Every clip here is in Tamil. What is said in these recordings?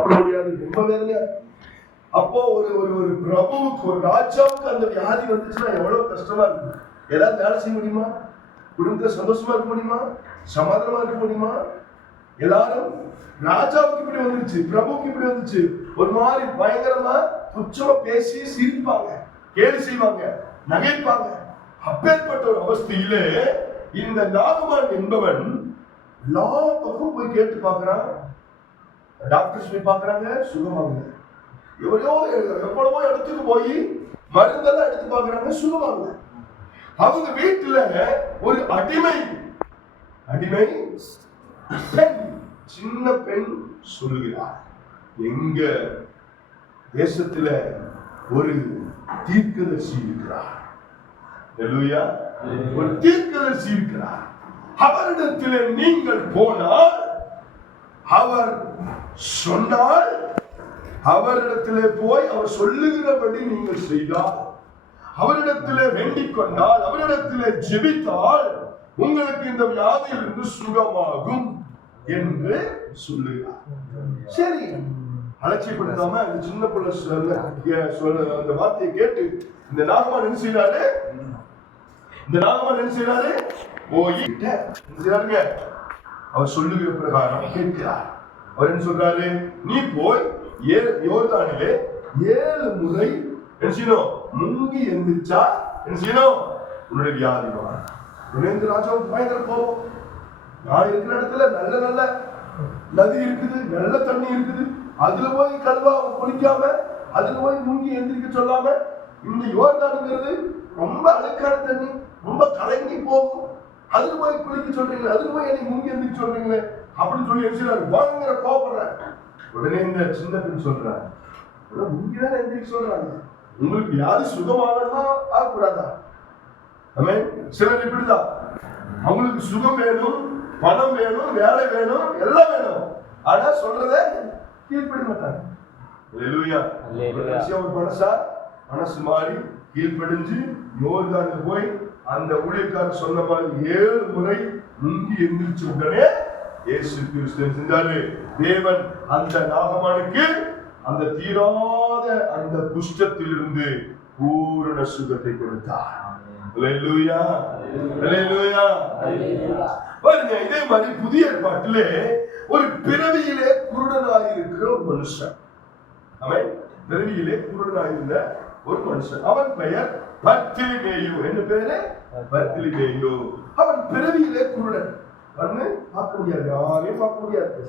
அப்படி முடியாது ரொம்ப வேதனையா அப்போ ஒரு ஒரு ஒரு பிரபுவுக்கு ஒரு ராஜாவுக்கு அந்த வியாதி வந்துச்சுன்னா எவ்வளவு கஷ்டமா இருக்கு. ஏதாவது வேலை செய்ய முடியுமா? குடும்பத்துல சந்தோஷமா இருக்க முடியுமா? சமாதானமா இருக்க முடியுமா? எல்லாரும் ராஜாவுக்கு இப்படி வந்துருச்சு பிரபுவுக்கு இப்படி வந்துச்சு ஒரு மாதிரி பயங்கரமா துச்சமா பேசி சிரிப்பாங்க கேலி செய்வாங்க நகைப்பாங்க. அப்பேற்பட்ட ஒரு அவஸ்தையிலே இந்த நாகமான் என்பவன் எல்லா பக்கம் போய் கேட்டு பார்க்கறான். டாக்டர்ஸ் போய் பார்க்குறாங்க சுகமாகுது எவ்வளோ எவ்வளவோ இடத்துக்கு போய் மருந்தெல்லாம் எடுத்து பார்க்குறாங்க சுகமாகுது அவங்க வீட்டில் ஒரு அடிமை அடிமை பெண் சின்ன பெண் சொல்லுகிறார். எங்க தேசத்துல ஒரு தீர்க்கதர்சி இருக்கிறார். அல்லேலூயா. ஒரு தீர்க்கதர்சி இருக்கிறார். அவரிடத்தில் நீங்கள் போனால் அவர் சொன்னால் அவரிடத்திலே போய் அவர் சொல்லுகிறபடி நீங்கள் செய்தால் அவரிடத்திலே வேண்டிக் கொண்டால் அவரிடத்திலே ஜெபித்தால் உங்களுக்கு இந்த வியாதியிலிருந்து சுகமாகும் என்று சொல்லுகிறார். சரி. அலட்சியப்படுத்தாம அந்த சின்ன பிள்ளை சொல்ல சொல்ல அந்த வார்த்தையை கேட்டு இந்த நாகமான் என்ன செய்யறாரு இந்த நாகமான் என்ன செய்யறாரு போய் அவர் சொல்லுகிற பிரகாரம் கேட்கிறார். அவர் என்ன சொல்றாரு. நீ போய் ஏ யோர்தானிலே ஏழு முறை என்ன செய்யணும்? முங்கி எந்திரிச்சா என்ன செய்யணும்? உன்னுடைய வியாதி மாறும். உடனே இந்த ராஜாவுக்கு பயங்கர கோபம். நான் இருக்கிற இடத்துல நல்ல நல்ல நதி இருக்குது நல்ல தண்ணி இருக்குது. அதுல போய் கல்வா குளிக்காம அதுல போய் முங்கி எந்திரிக்க சொல்லாம இந்த யோர்தானுங்கிறது ரொம்ப அழுக்கான தண்ணி ரொம்ப கலங்கி போகும். அதுல போய் குளிக்க சொல்றீங்களே அதுல போய் என்னை முங்கி எந்திரிக்க சொல்றீங்களே? அப்படின்னு சொல்லி எரிச்சிடாரு பயங்கர கோபப்படுறேன் உடனே இந்த சின்ன பெண் சொல்றாரு முங்கி தான் எந்திரிக்க சொல்றாங்க? உங்களுக்கு யாரு சுகமாகனா ஆகக்கூடாதா. சிலர் இப்படிதான். அவங்களுக்கு சுகம் வேணும் பணம் வேணும் வேலை வேணும் எல்லாம் வேணும். ஆனா சொல்றத கீழ்ப்படி மாட்டாங்க. ஒரு மனசா மனசு மாறி கீழ்ப்படிஞ்சு யோர்தானுக்கு போய் அந்த ஊழியக்காரர் சொன்ன மாதிரி ஏழு முறை முங்கி எந்திரிச்ச உடனே இயேசு கிறிஸ்து என்ன செஞ்சாரு தேவன் அந்த நாகமானுக்கு அந்த தீராத அந்த குஷ்டத்திலிருந்து பூரண சுகத்தை கொடுத்தார். பாருங்க இதே மாதிரி புதிய ஏற்பாட்டிலே ஒரு பிறவியிலே குருடனாக இருக்கிற ஒரு மனுஷன். அவன் பிறவியிலே குருடனாக இருந்த ஒரு மனுஷன். அவன் பெயர் பர்த்திலிமேயு என்ன பேரு? பர்த்திலிமேயு அவன் பிறவியிலே குருடன். அவனு பார்க்க முடியாது யாரையும் பார்க்க முடியாது.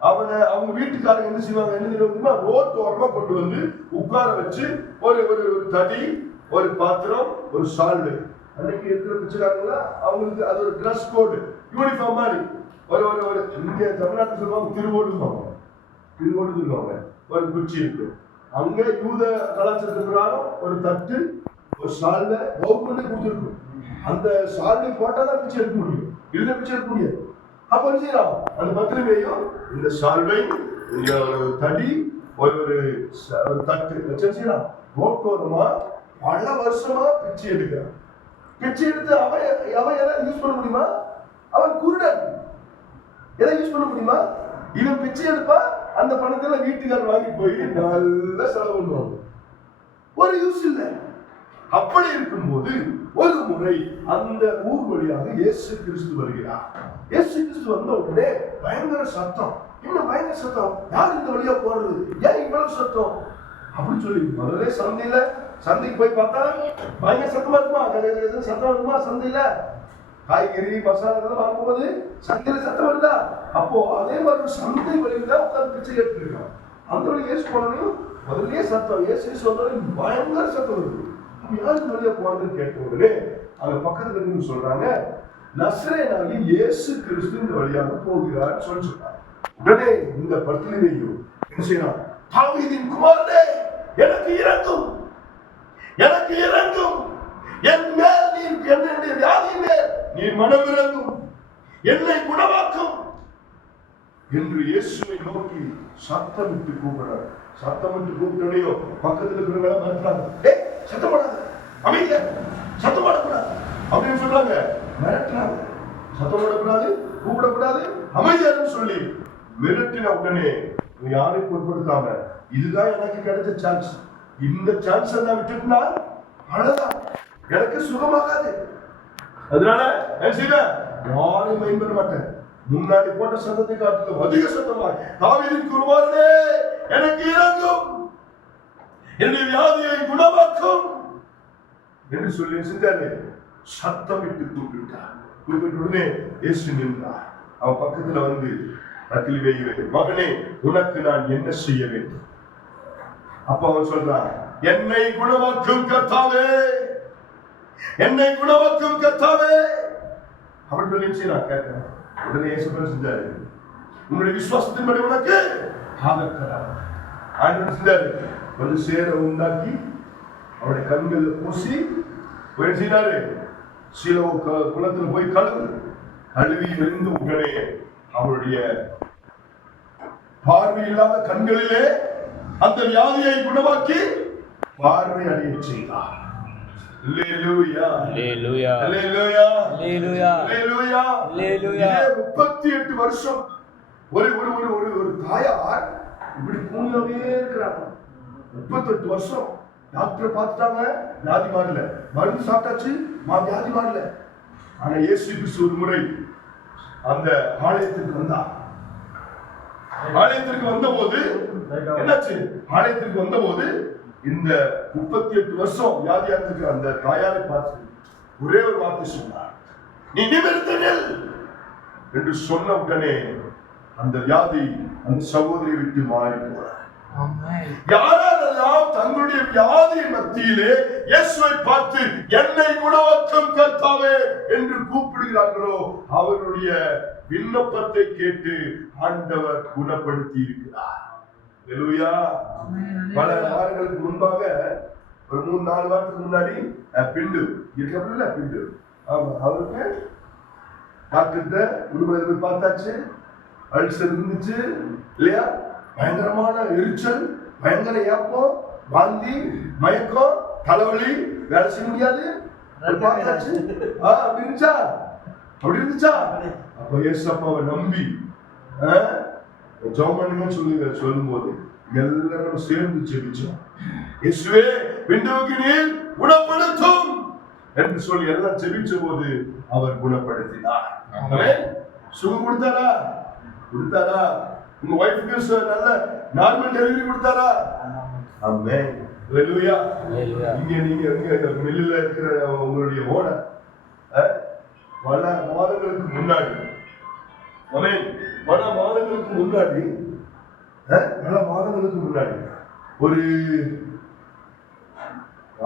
அவனை அவங்க வீட்டுக்காரங்க என்ன செய்வாங்க என்ன தெரியுமா? ரோட் ஓரமா கொண்டு வந்து உட்கார வச்சு ஒரு ஒரு ஒரு தடி ஒரு பாத்திரம் ஒரு சால்வு. அன்னைக்கு இருக்கிற பிச்சைக்காரங்களா அவங்களுக்கு அது ஒரு ட்ரெஸ் கோடு யூனிஃபார்ம் மாதிரி. ஒரு ஒரு ஒரு இங்கே தமிழ்நாட்டில் சொல்லுவாங்க திருவோடுவாங்க திருவோடு சொல்லுவாங்க. ஒரு குச்சி இருக்கு. அங்கே யூத கலாச்சாரத்து ஒரு தட்டு ஒரு சால்வை கவர்மெண்ட் கொடுத்துருக்கும். அந்த சால்வை போட்டால் தான் பிச்சை எடுக்க முடியும். இல்லை பிச்சை எடுக்க முடியாது. அப்போ என்ன செய்யலாம்? அந்த பத்திரிகையும் இந்த சால்வை இந்த ஒரு தடி ஒரு ஒரு ச- ஒரு தட்டு வச்சு செய்யலாம்? ரோட்டோரமா பல வருஷமா பிச்சை எடுக்கிறான். பிச்சை எடுத்து அவன் அவன் எதாவது யூஸ் பண்ண முடியுமா? அவன் குருடன். எதை யூஸ் பண்ண முடியுமா? இவன் பிச்சை எடுப்பா அந்த பணத்துல வீட்டுக்காரர் வாங்கி போய் நல்லா செலவு பண்ணுவாங்க. ஒரு யூஸ் இல்லை. அப்படி இருக்கும்போது ஒரு முறை அந்த ஊர் வழியாக இயேசு கிறிஸ்து வருகிறார். இயேசு கிறிஸ்து வந்த உடனே பயங்கர சத்தம். என்ன பயங்கர சத்தம்? யார் இந்த வழியா போறது? ஏன் இவ்வளவு சத்தம்? அப்படின்னு சொல்லி முதல்ல சந்தையில. சந்தைக்கு போய் பார்த்தா பயங்கர சத்தமா இருக்குமா? சத்தம் இருக்குமா? சந்தையில. காய்கறி மசாலா இதெல்லாம் வாங்கும்போது சந்தையில சத்தம் வருதா? அப்போ அதே மாதிரி சந்தை வழியில தான் உட்காந்து பிச்சை கேட்டு இருக்கான். அந்த வழி ஏசு போனதையும் முதல்லயே சத்தம். ஏசு இயேசு வந்தோடனே பயங்கர சத்தம் இருக்கு யாரு வழியா போறதுன்னு கேட்ட உடனே பக்கத்துல இருந்து சொல்றாங்க நஸ்ரேனாகி இயேசு கிறிஸ்து இந்த வழியாக போகிறார் சொல்லி சொல்றாங்க. உடனே இந்த பத்திரிகையும் என்ன செய்யறான்? தாவீதின் குமாரனே எனக்கு இறங்கும் எனக்கு இறங்கும். என் மேல் நீ என்னுடைய வியாதி மேல் மனம் இறங்கும். என்னை குணமாக்கும். என்று இயேசுவை நோக்கி சத்தமிட்டு கூப்பிடுறார். சத்தமிட்டு கூப்பிட்டோடையோ பக்கத்துல இருக்கிறவங்க மிரட்டுறாங்க. ஏய் சத்தம் அமைதியா? சத்தம் போடக்கூடாது. அப்படின்னு சொல்றாங்க. மிரட்டுறாங்க. சத்தம் போடக்கூடாது கூப்பிடக்கூடாது. அமைதியாருன்னு சொல்லி மிரட்டின உடனே யாரையும் பொருட்படுத்தாம இதுதான் எனக்கு கிடைச்ச சான்ஸ் இந்த சான்ஸ் நான் விட்டுட்டுனா அவ்வளவுதான். எனக்கு சுகமாகாது. அதனால என்ன செய்வேன். யாரையும் பயன்பட மாட்டேன். முன்னாடி போட்ட சத்தத்தை காட்டிலும் அதிக சத்தமாய் தாவீதின் குருவாரனே எனக்கு இறங்கும் என்னுடைய வியாதியை குணமாக்கும். என்று சொல்லி செஞ்சாரு சத்தம் விட்டு கூப்பிட்டார் கூப்பிட்ட உடனே இயேசு நின்றார். அவன் பக்கத்துல வந்து கட்டில் வைவே மகனே உனக்கு நான் என்ன செய்ய வேண்டும்? அப்ப அவன் சொல்றான் என்னை குணமாக்கும் கத்தாவே என்னை குணமாக்கும் கத்தாவே அவன் சொல்லி நான் கேட்கிறேன். உடனே இயேசு செஞ்சாரு? உன்னுடைய விசுவாசத்தின்படி உனக்கு ஆகக்கிறார் ஆண்டவர் செஞ்சாரு? கொஞ்சம் சேர உண்டாக்கி அவருடைய கண்களில் பூசி போய் செய்தாரு? சீலோ குளத்துல போய் கழுவு. கழுவி எரிந்து உடனே அவருடைய பார்வை இல்லாத கண்களிலே அந்த வியாதியை குணமாக்கி பார்வை அடைய செய்தார். முப்பத்தி எட்டு வருஷம். ஒரு ஒரு ஒரு ஒரு தாயார் இப்படி பூமியாவே இருக்கிறாங்க முப்பத்தெட்டு வருஷம். டாக்டர் பார்த்துட்டாங்க வியாதி மாறல. மருந்து சாப்பிட்டாச்சு மா வியாதி மாறல. ஆனா இயேசு கிறிஸ்து ஒரு முறை அந்த ஆலயத்திற்கு வந்தா ஆலயத்திற்கு வந்தபோது என்னாச்சு? ஆலயத்திற்கு வந்தபோது இந்த முப்பத்தி எட்டு வருஷம் வியாதியா அந்த தாயாரை பார்த்து ஒரே ஒரு வார்த்தை சொன்னார். நீ நிமிர்ந்து என்று சொன்ன உடனே அந்த வியாதி அந்த சகோதரியை விட்டு மாறி போறார் யாரெல்லாம் தங்களுடைய வியாதியின் மத்தியிலே இயேசுவை பார்த்து என்னை குணமாக்கும் கர்த்தாவே என்று கூப்பிடுகிறார்களோ அவருடைய விண்ணப்பத்தை கேட்டு ஆண்டவர் குணப்படுத்தி இருக்கிறார். பல வாரங்களுக்கு முன்பாக ஒரு மூணு நாலு வாரத்துக்கு முன்னாடி பிண்டு இருக்கிற பிண்டு. ஆமா அவருக்கு டாக்டர்கிட்ட உடுமலை போய் பார்த்தாச்சு அல்சர் இருந்துச்சு இல்லையா? பயங்கரமான எரிச்சல் பயங்கர ஏப்பம் வாந்தி மயக்கம் தலைவலி வேலை செய்ய முடியாது. அப்படி இருந்துச்சா? அப்படி இருந்துச்சா? அப்ப ஏசப்பாவை நம்பி ஜோம் பண்ணுங்க சொல்லுங்க சொல்லும்போது எல்லாரும் சேர்ந்து ஜெபிச்சோம். இயேசுவே பிண்டுவுக்கு நீர் குணப்படுத்தும் என்று சொல்லி எல்லாம் ஜெபிச்ச போது அவர் குணப்படுத்தினார். ஆமென். சுகம் கொடுத்தாரா? கொடுத்தாரா? உங்க ஒய்ஃபுக்கு நல்ல நார்மல் டெலிவரி கொடுத்தாரா? ஹalleluya Hallelujah. இங்க நீங்க மில்லில் இருக்கிற உங்களுடைய அஹ், பல மாதங்களுக்கு முன்னாடி. ஆமென். பல மாதங்களுக்கு முன்னாடி பல மாதங்களுக்கு முன்னாடி. ஒரு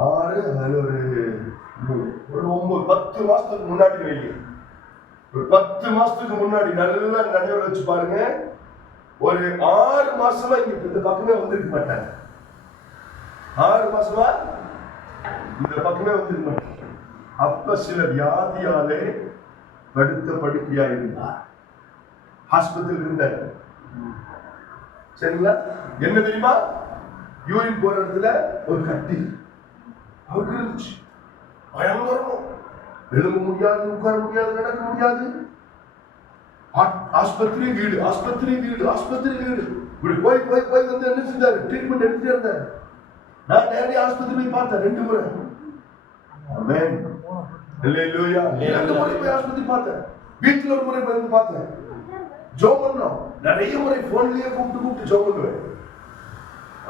ஆறு அதுல ஒரு ஒரு ஒன்பது பத்து மாசத்துக்கு முன்னாடி வைங்க. ஒரு பத்து மாசத்துக்கு முன்னாடி நல்லா நினைவுல வச்சு பாருங்க. ஒரு ஆறு மாசமா இங்க இந்த பக்கமே வந்திருக்க மாட்டாங்க. ஆறு மாசமா? இந்த பக்கமே வந்திருக்க மாட்டாங்க. அப்ப சில வியாதியாலே படுத்த படுக்கையா இருந்தார். ஆஸ்பத்திரியில் இருந்தார். சரிங்களா? என்ன தெரியுமா? யூரின் போற இடத்துல ஒரு கட்டி. அவருக்கு இருந்துச்சு. பயங்கரம். எழும்ப முடியாது உட்கார முடியாது நடக்க முடியாது. ஆஸ்பத்திரி வீடு ஆஸ்பத்திரி வீடு ஆஸ்பத்திரி வீடு. இப்படி போய் போய் போய் வந்து என்ன செஞ்சாரு? ட்ரீட்மெண்ட் எடுத்துட்டே இருந்தாரு. நான் நேரடி ஆஸ்பத்திரி போய் பார்த்தேன் ரெண்டு முறை. ஆமென் அல்லேலூயா ரெண்டு முறை போய் ஆஸ்பத்திரி பார்த்தேன். வீட்டுல ஒரு முறை போய் வந்து பார்த்தேன். ஜோம் பண்ணோம் நிறைய முறை போன்லயே கூப்பிட்டு கூப்பிட்டு ஜோம் பண்ணுவேன்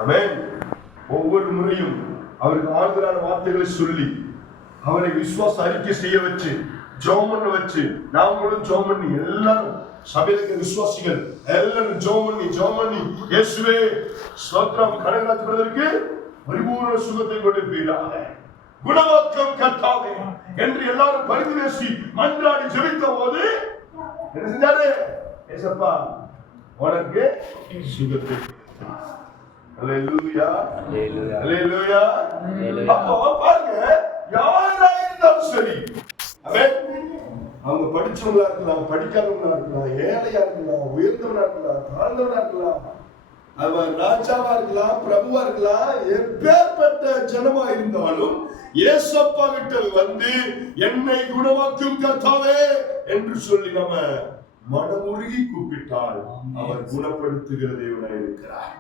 ஆமென் ஒவ்வொரு முறையும் அவருக்கு ஆறுதலான வார்த்தைகளை சொல்லி அவரை விசுவாச அறிக்கை செய்ய வச்சு ஜோம் பண்ண வச்சு நாமளும் ஜோம் பண்ணி எல்லாரும் ஜோம் பண்ணி ஜோம் பண்ணி இயேசுவே ஸ்தோத்திரம். கனகராஜ் பிரதருக்கு பரிபூர்ண சுகத்தை கொடுப்பீராக. குணமாக்கம் கர்த்தாவே என்று எல்லாரும் பரிந்து பேசி மன்றாடி ஜெபித்த போது என்ன செஞ்சாரு? ஏசப்பா உனக்கு சுகத்தை. அப்போ பாருங்க யாரா இருந்தாலும் சரி. அவன் அவங்க படிச்சவங்களா இருக்கலாம் படிக்காதவங்களா இருக்கலாம் ஏழையா இருக்கலாம் உயர்ந்தவனா இருக்கலாம் தாழ்ந்தவனா இருக்கலாம் அவன் ராஜாவா இருக்கலாம் பிரபுவா இருக்கலாம் எப்பேற்பட்ட ஜனமா இருந்தாலும் ஏசப்பா கிட்ட வந்து என்னை குணமாக்கும் கர்த்தாவே என்று சொல்லி நம்ம மனமுருகி கூப்பிட்டால் அவர் குணப்படுத்துகிற தேவனாய் இருக்கிறார்.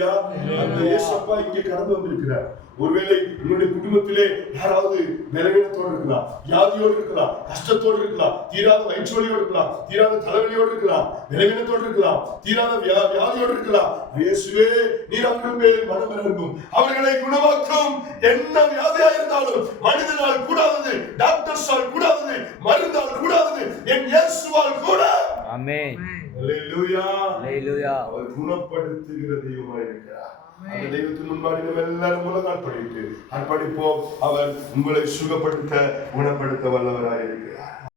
அல்லேலூயா. அந்த இயேசப்பா இங்கே கடந்து வந்திருக்கிறார். ஒருவேளை உங்களுடைய குடும்பத்திலே யாராவது பலவீனத்தோடு இருக்கலாம் வியாதியோடு இருக்கலாம் கஷ்டத்தோடு இருக்கலாம் தீராத வயிற்றுவலியோடு இருக்கலாம் தீராத தலைவலியோடு இருக்கலாம் பலவீனத்தோடு இருக்கலாம் தீராத வியா- வியாதியோடு இருக்கலாம். இயேசுவே நீர் அவர்கள் மேலே மனம் இறங்கும் அவர்களை குணமாக்கும். என்ன வியாதியா இருந்தாலும் மனிதனால் கூடாதது டாக்டர்ஸால் கூடாதது மருந்தால் கூடாதது என் இயேசுவால் கூட. ஆமென். அவர் குணப்படுத்துகிற தெய்வமாய் இருக்கிறார். அந்த தெய்வத்தின் முன்பாடி நம்ம எல்லாரும் முழங்கால் படிட்டு அர்ப்பணிப்போம். அவர் உங்களை சுகப்படுத்த குணப்படுத்த வல்லவராய் இருக்கிறார்.